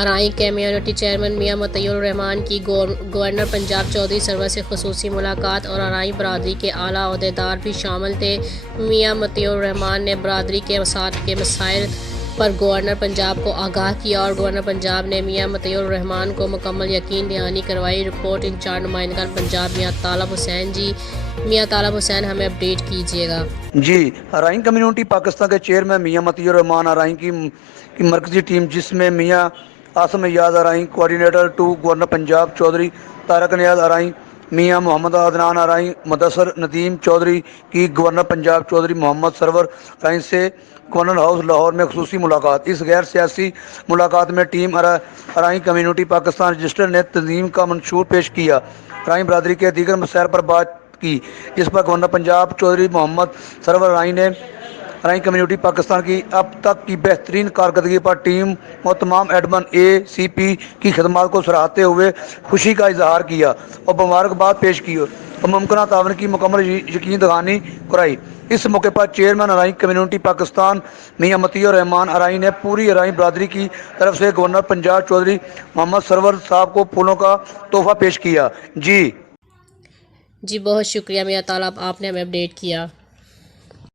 ارائی community chairman میاں مطیور رحمان کی governor Punjab Chaudhry سرور سے خصوصی ملاقات اور ارائی برادری کے اعلیٰ عہدیدار بھی شامل تھے۔ میاں مطیور رحمان نے برادری کے مسائل پر گورنر پنجاب کو آگاہ کیا اور گورنر پنجاب نے میاں مطیور رحمان کو مکمل یقین دہانی کروائی۔ رپورٹ انچارج نمائندگان پنجاب میاں طالب حسین جی، میاں طالب حسین ہمیں اپڈیٹ کیجیے گا۔ جی، ارائی کمیونٹی پاکستان کے چیئرمین میاں مطیور رحمان، ارائی کی مرکزی ٹیم جس میں میاں عاصم ایاز ارائی کوآرڈینیٹر 2 گورنر پنجاب چودھری طارق نیاز ارائی، میاں محمد عدنان ارائی مدثر ندیم چودھری کی گورنر پنجاب چودھری محمد سرور ارائی سے گورنر ہاؤس لاہور میں خصوصی ملاقات۔ اس غیر سیاسی ملاقات میں ٹیم ارائی کمیونٹی پاکستان رجسٹر نے تنظیم کا منشور پیش کیا، ارائی برادری کے دیگر مسائل پر بات کی، جس پر گورنر پنجاب چودھری محمد سرور ارائی نے ارائی کمیونٹی پاکستان کی اب تک کی بہترین کارکردگی پر ٹیم اور تمام ایڈمن ACP کی خدمات کو سراہتے ہوئے خوشی کا اظہار کیا اور مبارکباد پیش کی اور ممکنہ تعاون کی مکمل یقین دہانی کرائی۔ اس موقع پر چیئرمین ارائی کمیونٹی پاکستان میاں مطیور رحمان ارائی نے پوری ارائی برادری کی طرف سے گورنر پنجاب چودھری محمد سرور صاحب کو پھولوں کا تحفہ پیش کیا۔ جی بہت شکریہ میاں طالب، آپ نے ہمیں اپڈیٹ کیا۔